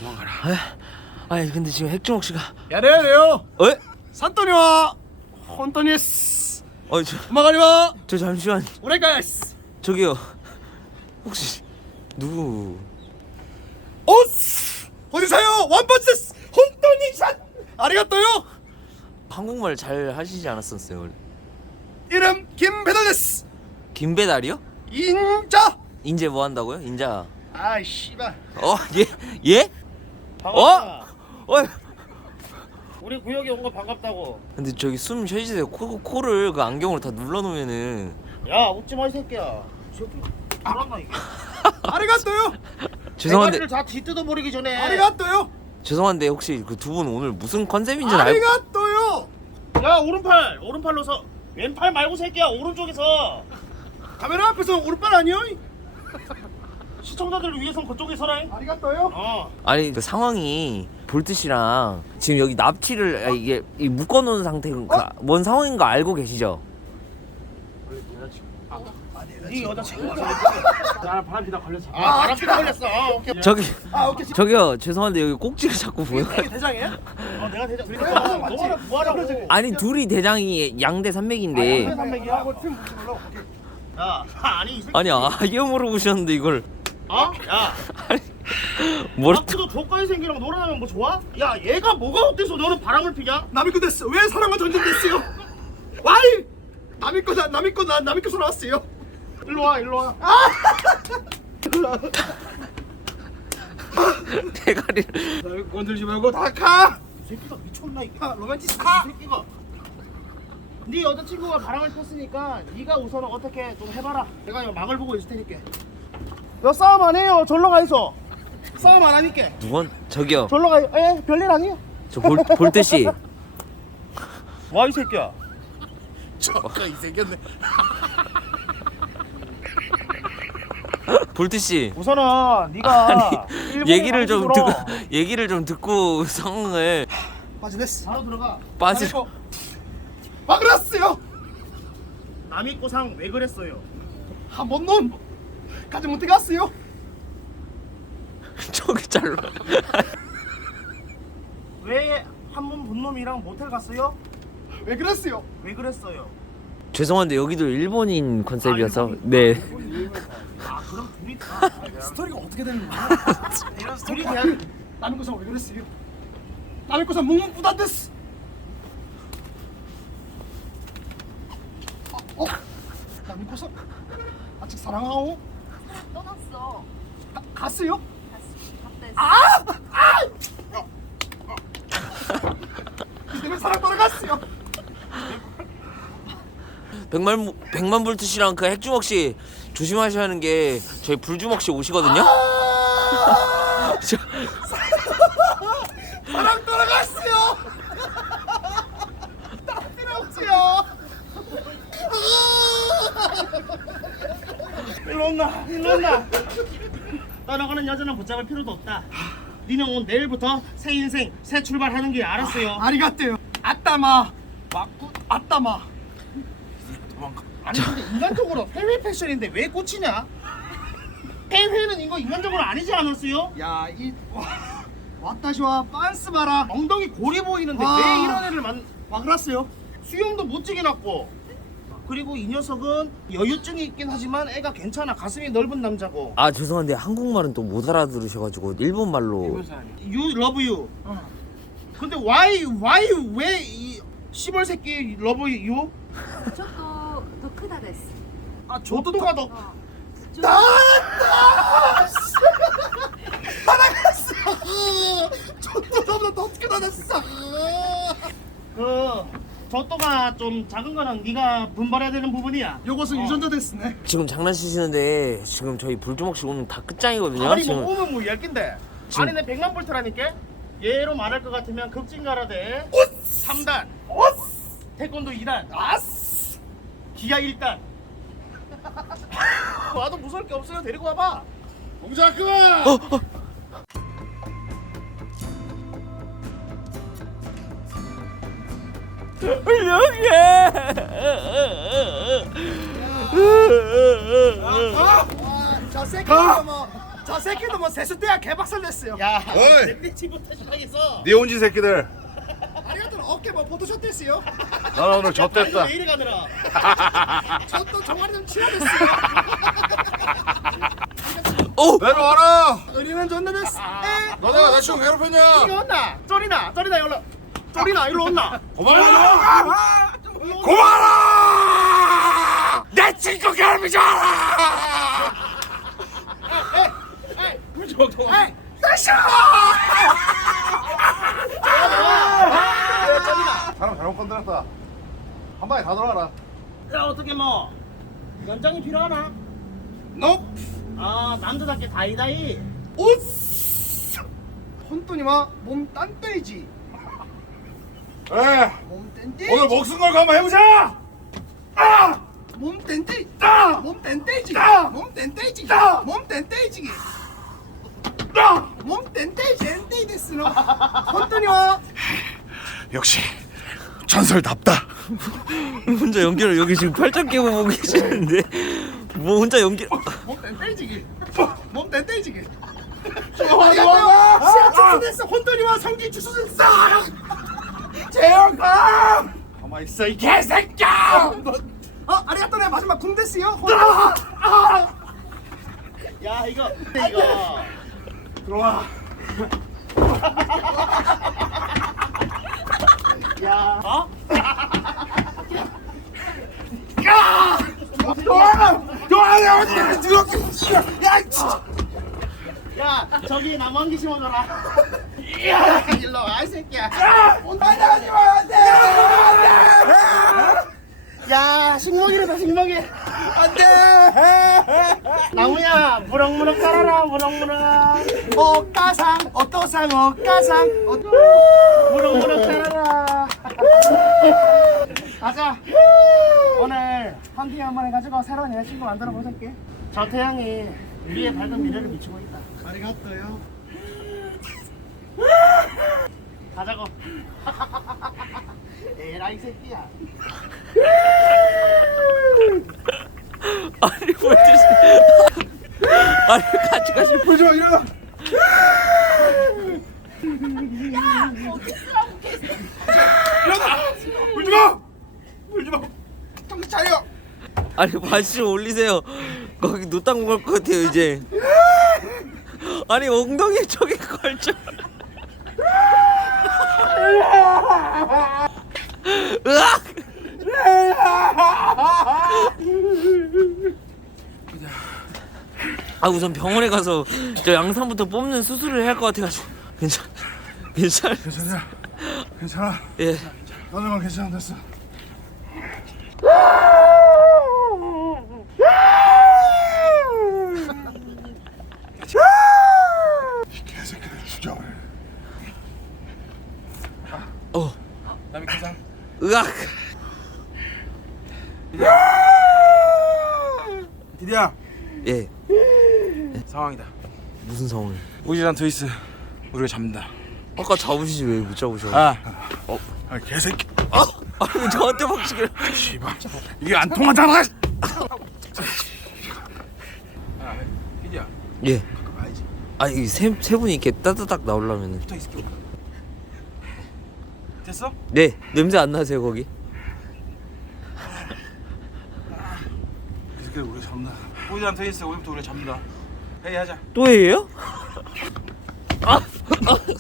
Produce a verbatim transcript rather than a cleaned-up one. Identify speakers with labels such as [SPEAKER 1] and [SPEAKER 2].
[SPEAKER 1] 도망가라.
[SPEAKER 2] 아니 근데 지금 핵주먹 씨가
[SPEAKER 1] 야래야 돼요.
[SPEAKER 2] 에?
[SPEAKER 1] 산토니와 혼토니스.
[SPEAKER 2] 어, 저,
[SPEAKER 1] 도망가리마.
[SPEAKER 2] 저 잠시만.
[SPEAKER 1] 오네가이스.
[SPEAKER 2] 저기요. 혹시 누구?
[SPEAKER 1] 오스. 어디사요? 원펀치스 혼토니산. 아리가또요.
[SPEAKER 2] 한국말 잘 하시지 않았었어요 원래?
[SPEAKER 1] 이름 김배달데스.
[SPEAKER 2] 김배달이요?
[SPEAKER 1] 인자.
[SPEAKER 2] 인제 뭐 한다고요? 인자.
[SPEAKER 1] 아이 씨발.
[SPEAKER 2] 어? 예? 예?
[SPEAKER 3] 반갑다.
[SPEAKER 2] 어? 어?
[SPEAKER 3] 우리 구역에 온 거 반갑다고.
[SPEAKER 2] 근데 저기 숨 쉬시세요. 코, 코를 그 안경으로 다 눌러놓으면은.
[SPEAKER 3] 야 웃지 마 이 새끼야. 이 새끼 불안나 이게.
[SPEAKER 1] 아리가또요.
[SPEAKER 2] 죄송한데
[SPEAKER 3] 대가리를 다 뒤뜯어 버리기 전에.
[SPEAKER 1] 아리가또요.
[SPEAKER 2] 죄송한데 혹시 그 두 분 오늘 무슨 컨셉인지 알고?
[SPEAKER 1] 아리가또요.
[SPEAKER 3] 야 오른팔 오른팔로 서. 왼팔 말고 새끼야 오른쪽에서.
[SPEAKER 1] 카메라 앞에서 오른발 아니요?
[SPEAKER 3] 시청자들을 위해선 그쪽에 서라.
[SPEAKER 1] 아리가또요.
[SPEAKER 3] 어.
[SPEAKER 2] 아니 그 상황이 볼트 씨랑 지금 여기 납치를 아, 이게 이 묶어놓은 상태인가 뭔 상황인가 알고 계시죠?
[SPEAKER 3] 네 여자친구.
[SPEAKER 1] 나 바람 피다 걸렸어.
[SPEAKER 3] 아 바람 피다 걸렸어. 어, 오케이.
[SPEAKER 2] 저기
[SPEAKER 1] 아 오케이.
[SPEAKER 2] 저기요 죄송한데 여기 꼭지가 자꾸 보여.
[SPEAKER 1] 이게 대장이에요?
[SPEAKER 3] 어, 내가 대장.
[SPEAKER 1] 아,
[SPEAKER 3] 그러니까
[SPEAKER 1] 맞지?
[SPEAKER 3] 너는 뭐하라고.
[SPEAKER 2] 아니 둘이 대장이 양대 산맥인데
[SPEAKER 1] 삼백이하고 팀 붙이려고.
[SPEAKER 3] 야 아니 이 새끼.
[SPEAKER 2] 아니 아예 물어보셨는데 이걸
[SPEAKER 3] 어? 야.
[SPEAKER 2] 뭘
[SPEAKER 3] 마크도 조카의 생기랑 놀아나면 뭐 좋아? 야 얘가 뭐가 어때서 너는 바람을 피냐?
[SPEAKER 1] 남의 거 됐어. 왜 사랑과 전쟁 됐어요? 와이. 남의 거다. 남의 거나 남의 거서 나왔어요.
[SPEAKER 3] 일로 와 일로 와.
[SPEAKER 2] 대가리를
[SPEAKER 1] 남의 거 건들지 말고 다 가.
[SPEAKER 3] 이 새끼가 미쳤나 이게.
[SPEAKER 1] 아, 로맨티스
[SPEAKER 3] 이
[SPEAKER 1] 가.
[SPEAKER 3] 새끼가. 네 여자친구가 바람을 폈으니까 네가 우선은 어떻게 좀 해봐라. 내가 이거 막을 보고 있을 테니까. 야 싸움 안 해요. 절로 가 있어. 싸움 안 하니까.
[SPEAKER 2] 누군 저기요
[SPEAKER 3] 절로 가. 에 별일 아니야.
[SPEAKER 2] 저 볼, 볼트 씨
[SPEAKER 3] 와 이 새끼야.
[SPEAKER 1] 저가 이 생겼네.
[SPEAKER 2] 볼트 씨
[SPEAKER 3] 우선은 네가 일본에
[SPEAKER 2] 얘기를 좀
[SPEAKER 3] 가서
[SPEAKER 2] 듣고 얘기를 좀 듣고 상황을
[SPEAKER 1] 빠지냈어.
[SPEAKER 3] 바로 들어가.
[SPEAKER 2] 빠지
[SPEAKER 1] 막으랐어요.
[SPEAKER 3] 남이 꼬상 왜 그랬어요?
[SPEAKER 1] 한번 놈 가지 못해 갔어요.
[SPEAKER 2] 저기 잘라
[SPEAKER 3] 왜 한문 분놈이랑 모텔 갔어요?
[SPEAKER 1] 왜 그랬어요?
[SPEAKER 3] 왜 그랬어요?
[SPEAKER 2] 죄송한데 여기도 일본인 컨셉이어서 네
[SPEAKER 3] 아 그럼 둘이 다
[SPEAKER 1] 스토리가 어떻게 되는 거야? 이런
[SPEAKER 3] 둘이
[SPEAKER 1] 스토리
[SPEAKER 3] 그냥
[SPEAKER 1] 남의 거상 왜 그랬어요? 남의 거상 묵묵부단 됐어. 어? 어? 남의 거상 아직 사랑하오?
[SPEAKER 4] 떠났어.
[SPEAKER 1] 가, 갔어요?
[SPEAKER 4] 갔다 했어.
[SPEAKER 1] 내 사랑 돌아갔어요.
[SPEAKER 2] 백만 백만 볼트 씨랑 그 핵주먹 씨 조심하셔야 하는 게 저희 불주먹 씨 오시거든요. 저,
[SPEAKER 1] 사랑 돌아갔어요. 나 필요 없지요.
[SPEAKER 3] 일로 온나 일로 온나. 떠나가는 여자는 붙잡을 필요도 없다. 니는 오늘 내일부터 새 인생 새 출발하는 게 알았어요.
[SPEAKER 1] 아리가떼요. 아따마 맞고 아따마. 도망가.
[SPEAKER 3] 아니 근데 인간적으로 해외 패션인데 왜 꽂히냐? 해외는 이거 인간적으로 아니지 않았어요?
[SPEAKER 1] 야이 왔다시와 빤스 봐라.
[SPEAKER 3] 엉덩이 고리 보이는데
[SPEAKER 1] 와.
[SPEAKER 3] 왜 이런 애를 만
[SPEAKER 1] 와 그랬어요.
[SPEAKER 3] 수염도 못지게 났고. 그리고 이 녀석은 여유증이 있긴 하지만 애가 괜찮아. 가슴이 넓은 남자고.
[SPEAKER 2] 아 죄송한데 한국말은 또 못 알아들으셔가지고 일본 말로
[SPEAKER 3] You love you.
[SPEAKER 1] 어.
[SPEAKER 3] 근데 why why 왜 이 시벌 새끼 love you?
[SPEAKER 4] ちょっと毒だです。
[SPEAKER 3] 아 조도가 더
[SPEAKER 4] あちょっと
[SPEAKER 1] 나왔다. 살아갔어. 저도 너보다 더 어떻게 나갔어.
[SPEAKER 3] 그 저도가 좀 작은 거는 네가 분발해야 되는 부분이야.
[SPEAKER 1] 요것은
[SPEAKER 3] 어.
[SPEAKER 1] 유전자 됐네.
[SPEAKER 2] 지금 장난치시는데 지금 저희 불주먹 씨 오늘 다 끝장이거든요.
[SPEAKER 3] 아니
[SPEAKER 2] 지금
[SPEAKER 3] 뭐 오면 뭐 열 갠데.
[SPEAKER 2] 지금-
[SPEAKER 3] 아니 내 백만 볼트라니까. 얘로 말할 것 같으면 급진가라대 삼 단, 태권도 이 단,
[SPEAKER 1] 아스.
[SPEAKER 3] 기아 일 단. 와도 무서울 게 없어요. 데리고 와봐.
[SPEAKER 1] 공자 그만. 아, 자 새끼 뭐 저 새끼도 뭐 세수대야 개박살 냈어요.
[SPEAKER 3] 야,
[SPEAKER 5] 어이!
[SPEAKER 3] 내 친구부터 시작했어.
[SPEAKER 5] 네 온지 새끼들.
[SPEAKER 1] 아리가토는 어깨 뭐 포토샵 됐어요.
[SPEAKER 5] 난 오늘 젖됐다.
[SPEAKER 3] 왜 이래 가느라.
[SPEAKER 1] 저 또 종아리 좀 치워댔어요.
[SPEAKER 2] 오!
[SPEAKER 5] 내려와라.
[SPEAKER 1] 의리는 존나 됐어. 에?
[SPEAKER 5] 너 내가 내 친구 괴롭혔냐?
[SPEAKER 3] 이거 온나? 쫄이나? 쫄이나 일로. 쫄이나 일로 온나?
[SPEAKER 5] 고마워라. 고마워라. 내 친구 괴롭히지 마라.
[SPEAKER 1] 에이, 다시!
[SPEAKER 5] 사람 잘못 건드렸다. 한 방에 다 들어가라.
[SPEAKER 3] 야, 어떻게 뭐 연장이 필요하나?
[SPEAKER 1] 너
[SPEAKER 3] 아, 남자답게 다이다이.
[SPEAKER 1] 옷! 혼돈이마 몸 딴떼이지.
[SPEAKER 5] 에
[SPEAKER 1] 몸 딴떼이지.
[SPEAKER 5] 오늘 목숨 걸고 한번 해보자.
[SPEAKER 1] 아! 몸 딴떼이.
[SPEAKER 5] 따!
[SPEAKER 1] 몸 딴떼이지.
[SPEAKER 5] 따!
[SPEAKER 1] 몸 딴떼이지.
[SPEAKER 5] 따!
[SPEAKER 1] 몸 딴떼이지.
[SPEAKER 5] 야!
[SPEAKER 1] 몸 딴떼이지. 딴떼이 됐으노. 혼돈이마.
[SPEAKER 5] 역시 전설답다.
[SPEAKER 2] 혼자 연기를 여기 지금 팔짱 끼고 보고 계시는데 뭐 혼자 연기
[SPEAKER 1] 몸 딴떼이지. 몸 딴떼이지.
[SPEAKER 5] 좋아,
[SPEAKER 1] 아리가토. 시야 축소됐어. 혼돈이마 성기 축소됐어.
[SPEAKER 5] 재영아! 가만 있어 이 개새끼야!
[SPEAKER 1] 어, 아리가토 내 마지막 궁 됐어요.
[SPEAKER 3] 야, 이거 이거.
[SPEAKER 5] 들어와.
[SPEAKER 3] 야, 어?
[SPEAKER 5] 좋아! 좋아! 야! 이렇게 야! 진짜.
[SPEAKER 3] 야, 저기 나무 한 개 심어줘라. 야, 일로 와, 이 새끼야.
[SPEAKER 5] 하지 마! 안 돼!
[SPEAKER 3] 야, 식먹이래다, 식먹이.
[SPEAKER 5] 안 돼!
[SPEAKER 3] 나무야, 무럭무럭 자라라, 무럭무럭.
[SPEAKER 1] 옷가상, 옷도상, 옷가상. 옷...
[SPEAKER 3] 무럭무럭 자라라. 가자. 오늘 헌팅 한번 해가지고 새로운 여자친구 만들어 보실게. 저 태양이 우리의 밝은 미래를 비추고 있다.
[SPEAKER 1] 아리가토요.
[SPEAKER 3] 가자고. 에라이 새끼야.
[SPEAKER 2] 아니 뭘 드시 아니 같이 같이
[SPEAKER 5] 불지 마 일어나!
[SPEAKER 4] 어디 쓰라고 계속.
[SPEAKER 5] 불지 마! 불지 마! 정신 차려!
[SPEAKER 2] 아니 바지 좀 올리세요. 거기 노땅 걸 것 같아요 이제. 아니 엉덩이에 저기 걸쳐. 으악! 아 우선 병원에 가서 저 양산부터 뽑는 수술을 해야 할 것 같아가지고 괜찮 괜찮
[SPEAKER 5] 괜찮아. 괜찮아.
[SPEAKER 2] 예.
[SPEAKER 5] 너네만 괜찮아 됐어. 이 개새끼들 죽여버려.
[SPEAKER 2] 어
[SPEAKER 5] 남이 계산.
[SPEAKER 2] 으악.
[SPEAKER 5] 디디야
[SPEAKER 2] 예.
[SPEAKER 5] 상황이다.
[SPEAKER 2] 무슨 상황을?
[SPEAKER 5] 우지란 트위스 우리가 잡는다.
[SPEAKER 2] 아까 잡으시지 왜 못 잡으셔?
[SPEAKER 5] 아, 어, 아 개새끼.
[SPEAKER 2] 아, 아니 왜 저한테 박치기를?
[SPEAKER 5] 씨발 이게 안 통하잖아. 아, 디디야
[SPEAKER 2] 예.
[SPEAKER 5] 가끔 가야지.
[SPEAKER 2] 아니 세세 분이 이렇게 따다닥 나오려면은.
[SPEAKER 5] 붙어 있을게. 됐어?
[SPEAKER 2] 네. 냄새 안 나세요 거기?
[SPEAKER 5] 그 새끼들 우리가 잡는다. 우지란 트위스 오늘부터 우리가 잡는다. 회의하자.
[SPEAKER 2] 또 해요? 아, 아